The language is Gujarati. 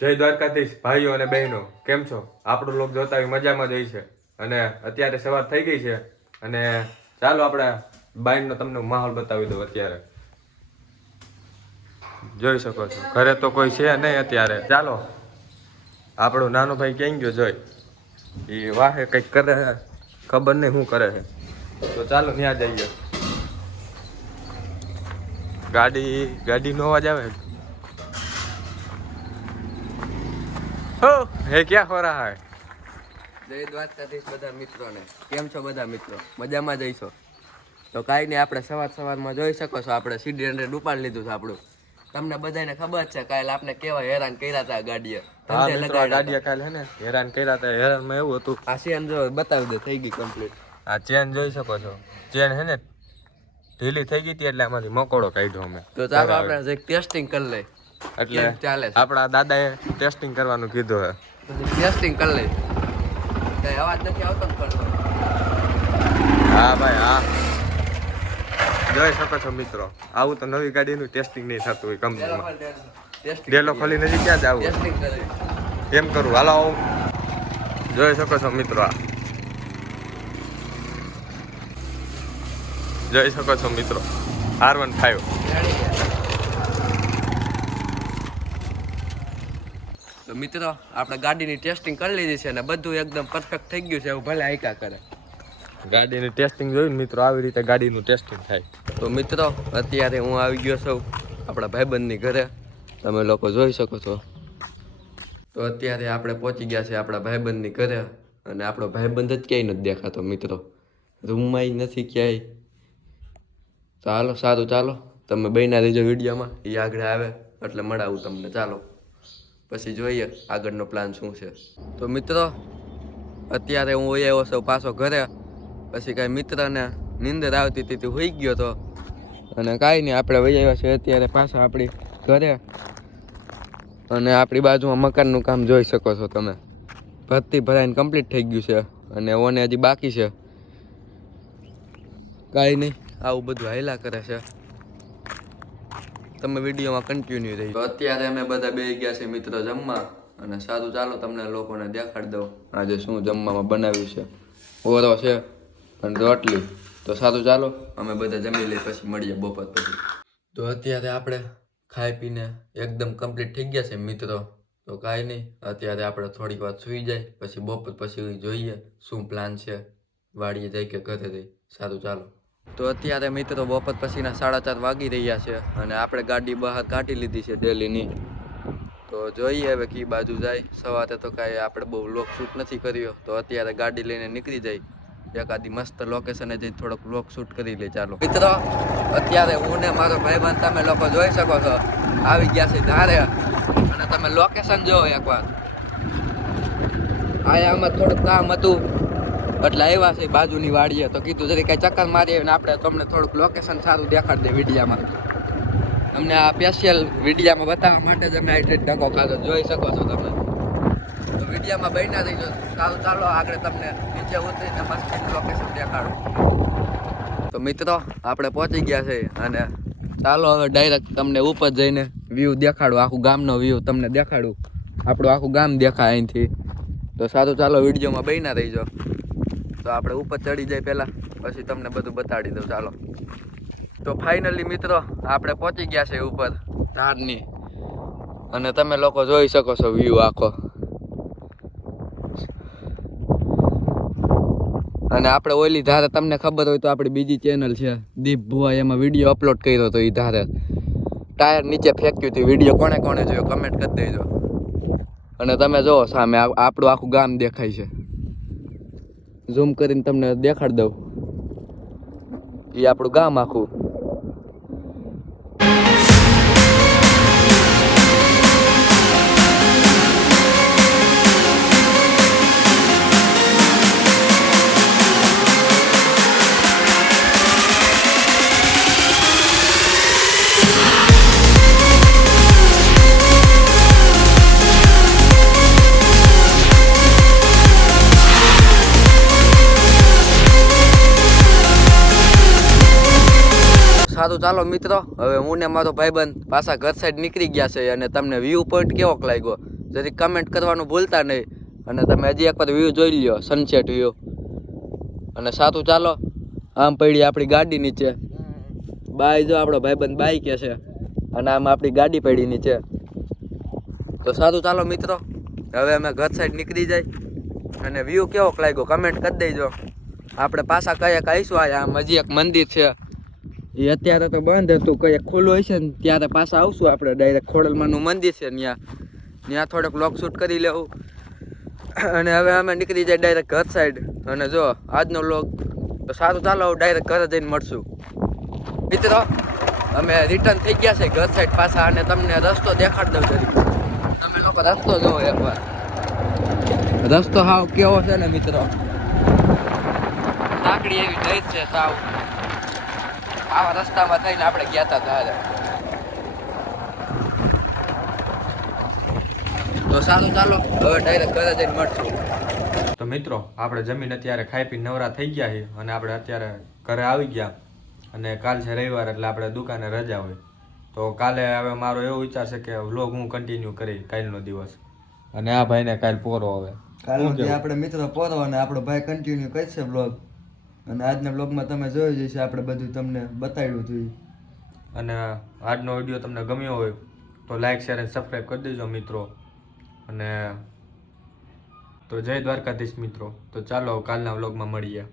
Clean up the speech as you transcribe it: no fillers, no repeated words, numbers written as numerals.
જય દ્વારકાધીશ ભાઈઓ અને બહેનો, કેમ છો? આપણું લોક જોતા હોય મજામાં જ હોય છે. અને અત્યારે સવાર થઈ ગઈ છે અને ચાલો આપણે બાઈનનો તમને માહોલ બતાવી દઉં. અત્યારે જોઈ શકો છો ઘરે તો કોઈ છે નહીં અત્યારે. ચાલો આપણો નાનો ભાઈ ક્યાં ગયો જોઈ, એ વાહે કંઈક કરે છે, ખબર નહીં શું કરે છે. તો ચાલો ત્યાં જઈએ. ગાડીનો અવાજ આવે. હો હે ક્યાં હો રહા હે? જય દ્વારકાધીશ બધા મિત્રોને. કેમ છો બધા મિત્રો? મજામાં જઈશો તો કાંઈ નહીં. આપણે સવારમાં જોઈ શકો છો આપણે CD100 ઉપાડી લીધું છે આપણું. તમને બધાને ખબર છે કાલે આપણે કેવા હેરાન કર્યા હતા ગાડીએ. ગાડીએ કાલે હે ને હેરાન કર્યા હતા. હેરાનમાં એવું હતું, આ ચેન જો બતાવી દે, થઈ ગઈ કમ્પ્લીટ. આ ચેન જોઈ શકો છો. ચેન હે ને ઢીલી થઈ ગઈ હતી એટલે આમાંથી મકોડો કાઢ્યો અમે. તો ચાલો આપણે ટેસ્ટિંગ કરી લઈએ. એટલે ચાલે આપણા દાદાએ ટેસ્ટિંગ કરવાનું કીધું હે. ટેસ્ટિંગ કરી લઈએ. કઈ અવાજ નથી આવતો ને કરતો? હા ભાઈ હા, જોઈ શકો છો મિત્રો. આવું તો નવી ગાડીનું ટેસ્ટિંગ નહીં થતું હોય કંપનીમાં. ડેલો ખોલી નથી ક્યાં જવું, ટેસ્ટિંગ કરી એમ કરું. હાલો જોઈ શકો છો મિત્રો. આ જોઈ શકો છો મિત્રો, R15. તો મિત્રો આપણે ગાડીની ટેસ્ટિંગ કરી લીધી છે અને બધું એકદમ પરફેક્ટ થઈ ગયું છે. એવું ભલે આયકા કરે. ગાડીની ટેસ્ટિંગ જોઈને મિત્રો આવી રીતે ગાડીનું ટેસ્ટિંગ થાય. તો મિત્રો અત્યારે હું આવી ગયો છું આપણા ભાઈબંધની ઘરે. તમે લોકો જોઈ શકો છો. તો અત્યારે આપણે પહોંચી ગયા છે આપણા ભાઈબંધની ઘરે અને આપણો ભાઈબંધ જ ક્યાંય નથી દેખાતો મિત્રો. રૂમમાં નથી ક્યાંય. તો હાલો સારું, ચાલો તમે બન્યા રહેજો વિડીયોમાં. એ આગળ આવે એટલે મળાવું તમને. ચાલો પછી જોઈએ આગળનો પ્લાન શું છે. તો મિત્રો અત્યારે હું આવ્યો છું પાછો ઘરે. પછી કાંઈ મિત્રને નીંદર આવતી હતી, હોઈ ગયો તો. અને કાંઈ નહીં, આપણે વહી આવ્યા છે અત્યારે પાછા આપણી ઘરે. અને આપણી બાજુમાં મકાનનું કામ જોઈ શકો છો તમે. ભરતી ભરાઈને કમ્પ્લીટ થઈ ગયું છે અને ઓને હજી બાકી છે. કાંઈ નહીં, આવું બધું હાલ્યા કરે છે. તમે વિડીયોમાં કન્ટિન્યુ રહી. તો અત્યારે અમે બધા બેસી ગયા છે મિત્રો જમવા. અને સારું ચાલો તમને લોકોને દેખાડી દઉં આજે શું જમવામાં બનાવ્યું છે. ઓરો છે અને રોટલી. તો સારું ચાલો અમે બધા જમી લઈએ, પછી મળીએ બપોર પછી. તો અત્યારે આપણે ખાઈ પીને એકદમ કમ્પ્લીટ થઈ ગયા છે મિત્રો. તો કાંઈ નહીં, અત્યારે આપણે થોડીક વાર સૂઈ જાય, પછી બપોર પછી જોઈએ શું પ્લાન છે, વાડીએ જાય કે ઘરે રહી. સારું ચાલો. તો અત્યારે મિત્રો બપોર પછીના 4:30 વાગી રહ્યા છે અને આપણે ગાડી બહાર કાઢી લીધી છે ડેલીની. તો જોઈએ હવે કઈ બાજુ જાય. સવારે તો કાંઈ આપણે બહુ વ્લોગ શૂટ નથી કર્યો, તો અત્યારે ગાડી લઈને નીકળી જાય એકાદી મસ્ત લોકેશને જઈ થોડોક વ્લોગ શૂટ કરી લે. ચાલો મિત્રો અત્યારે હું ને મારો ભાઈબંધ તમે લોકો જોઈ શકો છો આવી ગયા છે ધારે. અને તમે લોકેશન જોવો એકવાર. આમાં થોડુંક કામ હતું એટલે આવ્યા છે બાજુની વાડીએ. તો કીધું જરી કઈ ચક્કર મારી ને આપણે તમને થોડુંક લોકેશન સારું દેખાડી દે વિડીયામાં. તમને આ સ્પેશિયલ વિડીયામાં બતાવવા માટે જ અમે આ ધક્કો ખાધો, જોઈ શકો છો તમે. તો વિડીયામાં બન્યા રહીજો. સારું ચાલો આગળ તમને નીચે ઉતરીને મસ્ત લોકેશન દેખાડું. તો મિત્રો આપણે પહોંચી ગયા છે અને ચાલો હવે ડાયરેક્ટ તમને ઉપર જઈને વ્યૂ દેખાડું. આખું ગામનો વ્યૂ તમને દેખાડું. આપણું આખું ગામ દેખાય અહીંથી. તો સારું ચાલો વિડીયોમાં બન્યા રહીજો. તો આપણે ઉપર ચડી જાય પહેલાં, પછી તમને બધું બતાડી દઉં. ચાલો. તો ફાઇનલી મિત્રો આપણે પહોંચી ગયા છે ઉપર ધારની. અને તમે લોકો જોઈ શકો છો વ્યૂ આખો. અને આપણે ઓલી ધારે તમને ખબર હોય તો આપણી બીજી ચેનલ છે દીપ ભુવા, એમાં વિડીયો અપલોડ કર્યો હતો. એ ધારે ટાયર નીચે ફેંક્યું હતું. વિડીયો કોણે કોણે જોયો કમેન્ટ કરી દેજો. અને તમે જુઓ સામે આપણું આખું ગામ દેખાય છે. ઝૂમ કરીને તમને દેખાડી દઉં. એ આપણું ગામ આખું. સારું ચાલો મિત્રો, હવે હું ને મારો ભાઈબંધ પાછા ઘર સાઈડ નીકળી ગયા છે. અને તમને વ્યૂ પોઈન્ટ કેવોક લાગ્યો જરી કમેન્ટ કરવાનું ભૂલતા નહીં. અને તમે હજી એક વાર વ્યૂ જોઈ લ્યો, સનસેટ વ્યૂ. અને સાતું ચાલો, આમ પડી આપણી ગાડી નીચે. બાય જો આપણો ભાઈબંધ બાઈ કે છે, અને આમ આપણી ગાડી પડી નીચે. તો સાતું ચાલો મિત્રો, હવે અમે ઘર સાઈડ નીકળી જાય. અને વ્યૂ કેવો લાગ્યો કમેન્ટ કરી દેજો. આપણે પાછા કયા કહીશું. આમ હજી એક મંદિર છે, એ અત્યારે તો બંધ હતું, કઈ ખુલ્લું હશે ને ત્યારે પાછા આવશું આપણે. ડાયરેક્ટ ખોડલમાનું મંદિર છે ત્યાં થોડોક વ્લોગ શૂટ કરી લેવું. અને હવે અમે નીકળી જાય ડાયરેક્ટ ઘર સાઈડ. અને જો આજનો વ્લોગ તો સારું ચાલો, ડાયરેક્ટ ઘરે જઈને મળશું મિત્રો. અમે રિટર્ન થઈ ગયા છે ઘર સાઈડ પાછા. અને તમને રસ્તો દેખાડ દઉં જરી, તમે લોકો રસ્તો જોવો એકવાર. રસ્તો હાવ કેવો છે ને મિત્રો, સાંકડી એવી થઈ છે સાવ. આવા રસ્તામાં થઈને આપણે ગયા હતા ત્યારે. તો સારું ચાલો, હવે ડાયરેક્ટ ઘરે જઈને મળશું. તો મિત્રો આપણે જમીન અત્યારે ખાઈ પીને નવરા થઈ ગયા છીએ, અને આપણે અત્યારે ઘરે આવી ગયા. અને કાલ છે રવિવાર, એટલે આપણે દુકાને રજા હોય. તો કાલે હવે મારો એવો વિચાર છે કે વ્લોગ હું કન્ટિન્યુ કરી કાલનો દિવસ. અને આ ભાઈને કાલ પોરો હવે કાલનો આપણે મિત્રો પોરો, અને આપણો ભાઈ કન્ટિન્યુ કરશે વ્લોગ. અને આજના વ્લોગમાં તમે જોઈ જશે, આપણે બધું તમને બતાવ્યું હતું. અને આજનો વિડીયો તમને ગમ્યો હોય તો લાઈક શેર અને સબસ્ક્રાઈબ કરી દેજો મિત્રો. અને તો જય દ્વારકાધીશ મિત્રો. તો ચાલો કાલના વ્લોગમાં મળીએ.